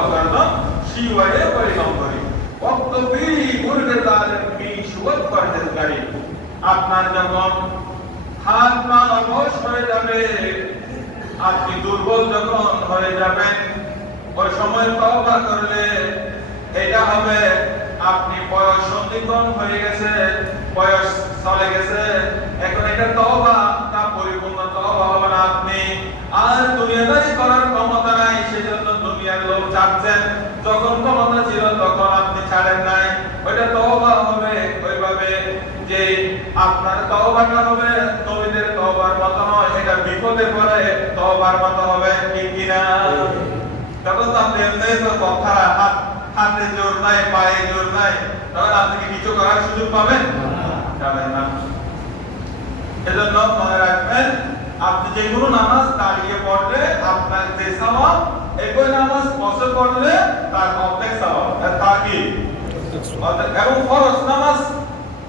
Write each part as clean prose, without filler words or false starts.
pagardam shivaye paigambari waqti murgatal mi shuvat parjatgari আপনার যখন হাত পা অবশ হয়ে যাবে, আপনি দুর্বল যখন হয়ে যাবেন, ওই সময় তওবা করলে এটা হবে আপনি বয়স সন্ধিক্ষণ হয়ে গেছে, বয়স চলে গেছে, এখন এটা তওবা তা পরিপূর্ণ তওবা হবে না। আপনি আর দুনিয়াদারি করার ক্ষমতা নাই, সেজন্য দুনিয়ার লোক চাচ্ছেন, যখন ক্ষমতা ছিল তখন আপনি ছাড়েন নাই, ওইটা তওবা হবে। ওইভাবে যে আপনার তওবাটা হবে নবীদের তওবার মতো নয়, এটা বিপদে পড়ে তওবার মতো হবে, ঠিক কিনা? তখন তো আপনি এমনি তো কথা হাতে জোর নাই, পায়ে জোর নাই, তখন আপনি কি কিছু করার সুযোগ পাবেন? যাবেন না। এজন্য মনে রাখবেন, আপনি যে কোনো নামাজ দাঁড়িয়ে পড়লে আপনার যে সওয়াব, একই নামাজ বসে পড়লে তার অর্ধেক সওয়াব, তা কি? এবং ফরজ নামাজ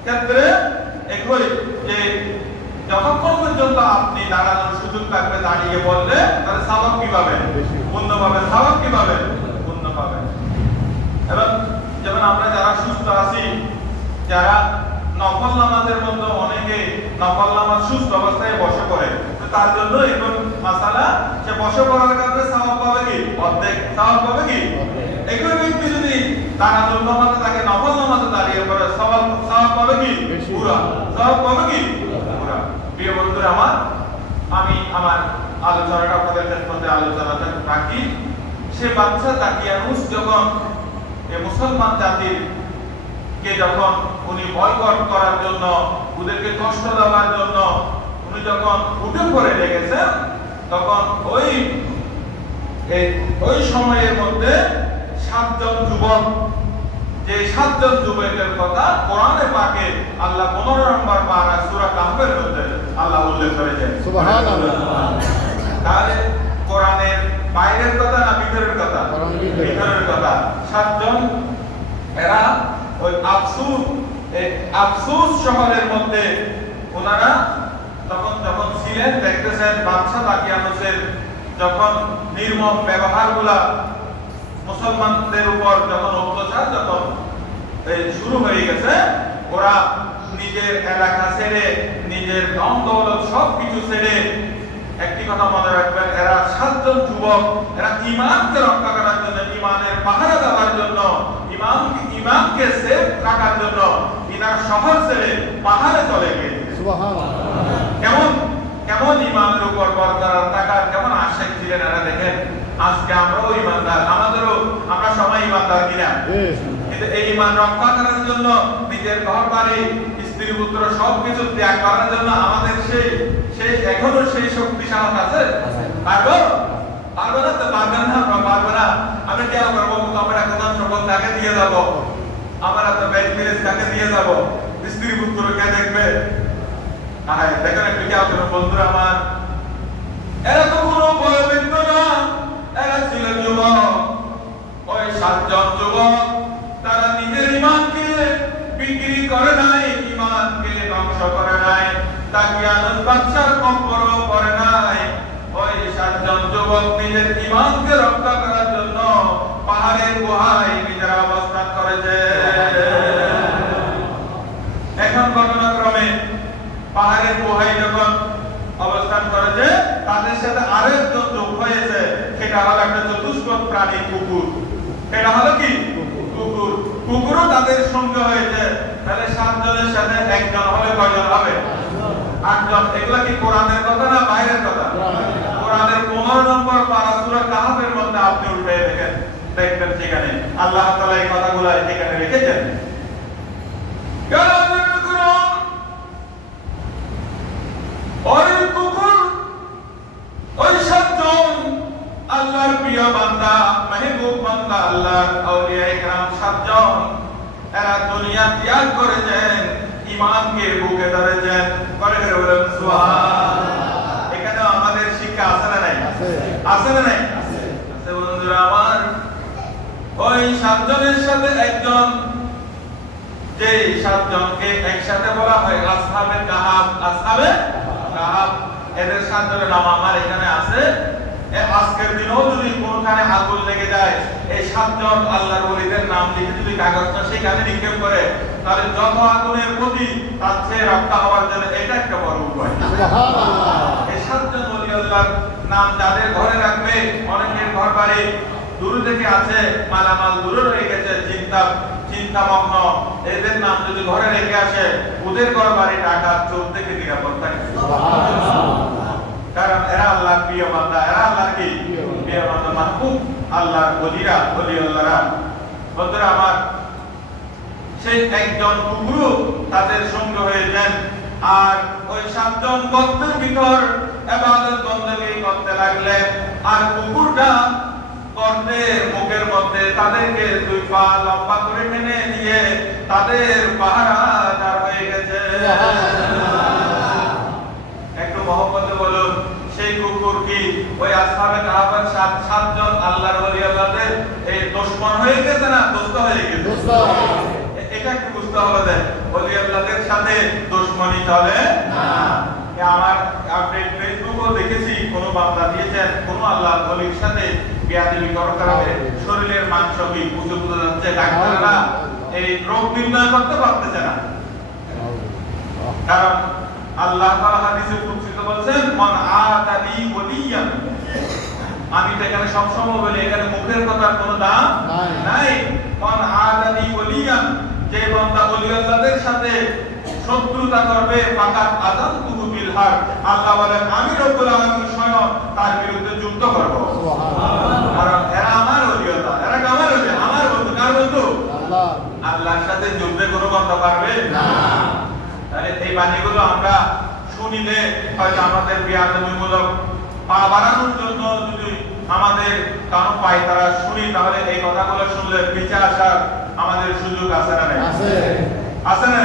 ক্ষেত্রে একই, যে যতক্ষণ পর্যন্ত আপনি দাঁড়ানোর সুযোগ থাকবে দাঁড়িয়ে বললে তাহলে সওয়াব কি পাবেন? পুণ্য পাবেন। সওয়াব কি পাবেন? পুণ্য পাবেন। এবং যেমন আমরা যারা সুস্থ আছি, যারা নফল নামাজের মধ্যে অনেকে নফল নামাজ সুস্থ অবস্থায় বসে পড়ে, তো তার জন্য এখন মাসালা, সে বসে পড়ার কারণে সওয়াব পাবে কি? অর্ধেক সওয়াব পাবে কি? একই ব্যক্তি যদি দাঁড়ানোর নামাজে থাকে, নফল নামাজে দাঁড়িয়ে পড়ে, সওয়াব পাবে কি? পুরা সওয়াব পাবে কি? পুরা। প্রিয় বন্ধুরা আমার, আমি আমার আলোচনাটা আপনাদের মধ্যে আলোচনাটা রাখি। সে বাচ্চা দাকিয়ানুস যখন মুসলমান জাতির কে যখন উনি বয়কট করার জন্য, ওদেরকে কষ্ট দেওয়ার জন্য উনি যখন উঠে পড়ে লেগেছেন, তখন ওই সময়ের মধ্যে 7 জন যুবক, যে 7 জন যুবকের কথা কোরআনে পাকে আল্লাহ 15 নম্বর পারা সূরা কাহফের মধ্যে আল্লাহ উল্লেখ করেছেন। সুবহানাল্লাহ। তাহলে কোরআনের বাইরের কথা না ভিতরের কথা? ভিতরের কথা। 7 জন, এরা ওই আফসুস শহরের মধ্যে ওনারা যখন ছিলেন, দেখতেছেন বাদশা দাকিয়ানুসের যখন নির্মম ব্যবহারগুলা মুসলমানদের উপর যখন অত্যাচার যখন শুরু হয়ে গেছে, ওরা নিজের এলাকা ছেড়ে, নিজের ধন দৌলত সবকিছু ছেড়ে, একটি কথা মনে রাখবেন, এরা 7 জন যুবক, এরা ঈমানকে রক্ষা করার জন্য, ঈমানের পাহারা দেওয়ার জন্য, ঈমানকে সেফ রাখার জন্য ইনার শহর ছেড়ে পাহাড়ে চলে গিয়েছে। সুবহানাল্লাহ। কেমন ঈমানের উপর বরকরার থাকার কেমন আশা ছিলেন এরা। দেখেন, আজকে আমরাও ঈমানদার, আমরা সবাই ঈমানদার কিনা? কিন্তু এই ঈমান রক্ষা করার জন্য নিজের ঘর বাড়ি, স্ত্রী পুত্র সবকিছু ত্যাগ করার জন্য আমাদের সেই এখনো সেই শক্তি সাহস আছে? পারবে না তো? পারবে না। আমি কি করবো? আমার এখন সকল তাকে দিয়ে যাব, আমার এত ব্যাংক ব্যালেন্স তাকে দিয়ে যাব, স্ত্রী পুত্র কে দেখবে? দেখেন একটু কি আপনার বন্ধুরা আমার, এরা তো কোনো বয়োবৃদ্ধ না, এরা ছিল যুবক। ওই 7 জন যুবক, তারা নিজের ঈমানকে বিক্রি করে নাই, ঈমানকে ধ্বংস করে নাই, দাকিয়ানুস বাদশার কবরও করে নাই। ওই 7 জন যুবক নিজের ঈমানকে রক্ষা করার জন্য পাহাড়ের গুহায় নিজেরা অবস্থান করেছে। এখন ঘটনাক্রমে পাহাড়ের গুহায় যখন অবস্থান করেছে, তাদের সাথে আরেকজন যোগ হয়েছে, সেটা হলো একটা চতুষ্প প্রাণী, কুকুর। এটা হলো কি? কুকুর। কুকুরও তাদের সঙ্গে হয়েছে। তাহলে 7 জনের সাথে একজন হলে কয়জন হবে? 8 জন। এগুলা কি কোরআনের কথা না বাইরের কথা? কোরআনের 15 নম্বর পারা সূরা কাহফের মধ্যে আপনি উল্টে দেখবেন, সেখানে আল্লাহ তাআলা এই কথাগুলো এখানে লিখেছেন। ওই কুকুর, ওই 7 জন আল্লাহর প্রিয় বান্দা, মেহবুব বান্দা, আল্লাহর আউলিয়া ইকরাম 7 জন, এরা দুনিয়া ত্যাগ করেছেন, ঈমানকে বুকে ধরেছেন। করে বলেন সুবহানাল্লাহ। এখানে আমাদের শিক্ষা আছে না নাই? আছে না নাই? আছে বন্ধুরা আমার। ওই 7 জনের সাথে একজন, যে 7 জনকে একসাথে বলা হয় আসহাবে কাহাফ। আসহাবে কাহাফ, এদের 7 জনের নাম আমার এখানে আছে। আজকের দিনেও যদি কোনখানে আগুন লেগে যায়, এই সাতজন আল্লাহর ওলিদের নাম লিখে যদি কাগজটা সেখানে নিক্ষেপ করে, তাহলে যত আগুনের প্রতি তার চেয়ে রক্ষা হওয়ার জন্য এটা একটা বড় উপায়। এই সাতজন ওলি আল্লাহর নাম যাদের ঘরে রাখবে, অনেকের ঘর বাড়ি দূর থেকে আছে, মালামাল দূরে রয়ে গেছে, চিন্তামগ্ন, এদের নাম যদি ঘরে রেখে আসে, ওদের ঘর বাড়ি ঢাকা চোর থেকে নিরাপদ থাকে। কারণ এরা আল্লাহর প্রিয় বান্দা, এরা আল্লাহর কি প্রিয় বান্দা, মাহবুব আল্লাহর ওলিরা, ওলি আল্লাহরা। বন্ধুরা আমার, সেই একজন কুকুর তাদের সঙ্গ হয়ে যান, আর ওই সাতজন ভক্তের ভিতর ইবাদত বندگی করতে লাগলেন। আর কুকুরটা গর্তের মুখের মধ্যে তাদেরকে দুই পা লম্বা করে টেনে দিয়ে তাদের পাহারাদার হয়ে গেছে। একটু মহব্বতে বলুন, সেই কুকুর কি ওই আসহাবে কাহাফের সাতজন আল্লাহর ওলি আল্লাহদের এই দুশমন হয়ে গেছে না দোস্ত হয়ে গেছে? এটা একটু বুঝতে হবে যে ওলি আল্লাহদের সাথে দুশমনি চলে না। আমার আপনি ফেসবুকও দেখেছি, কোন বান্দা দিয়েছেন কোন আল্লাহর ওলির সাথে বিয়াদবি করার কারণে শরীরের মাংস কি বুঝে যাচ্ছে, ডাক্তাররা এই রোগ নির্ণয় করতে পারতেছে না। কারণ আল্লাহ তাআলা হাদিসে কুদসিতে বলেন, মান আতালি ওলিয়ান। আমি তো এখানে সবসময় বলি, এখানে মুখের কথার কোনো দাম নাই। মান আতালি ওলিয়ান, যে বান্দা ওলি আল্লাহদের সাথে শত্রুতা করবে, ফাকাত আযানতুহু বিল হার, আল্লাহ বলেন আমি রব্বুল আলামিন স্বয়ং তার বিরুদ্ধে যুদ্ধ করব। সুবহানাল্লাহ। কারণ এরা আমার ওলি আল্লাহ, এরা আমার ওলি, আমার বন্ধু। কার বন্ধু? আল্লাহ। আল্লাহর সাথে যুদ্ধে কোনো বান্দা পারবে না। তাহলে এই বাণীগুলো আমরা শুনিলে হয়তো আমাদের বিয়াদবিমূলক পা বাড়ানোর জন্য যদি আমাদের কারো পায় তারা শুনি, তাহলে এই কথাগুলো শুনলে পিছে আসার আমাদের সুযোগ আছে না? আছে, আছে না?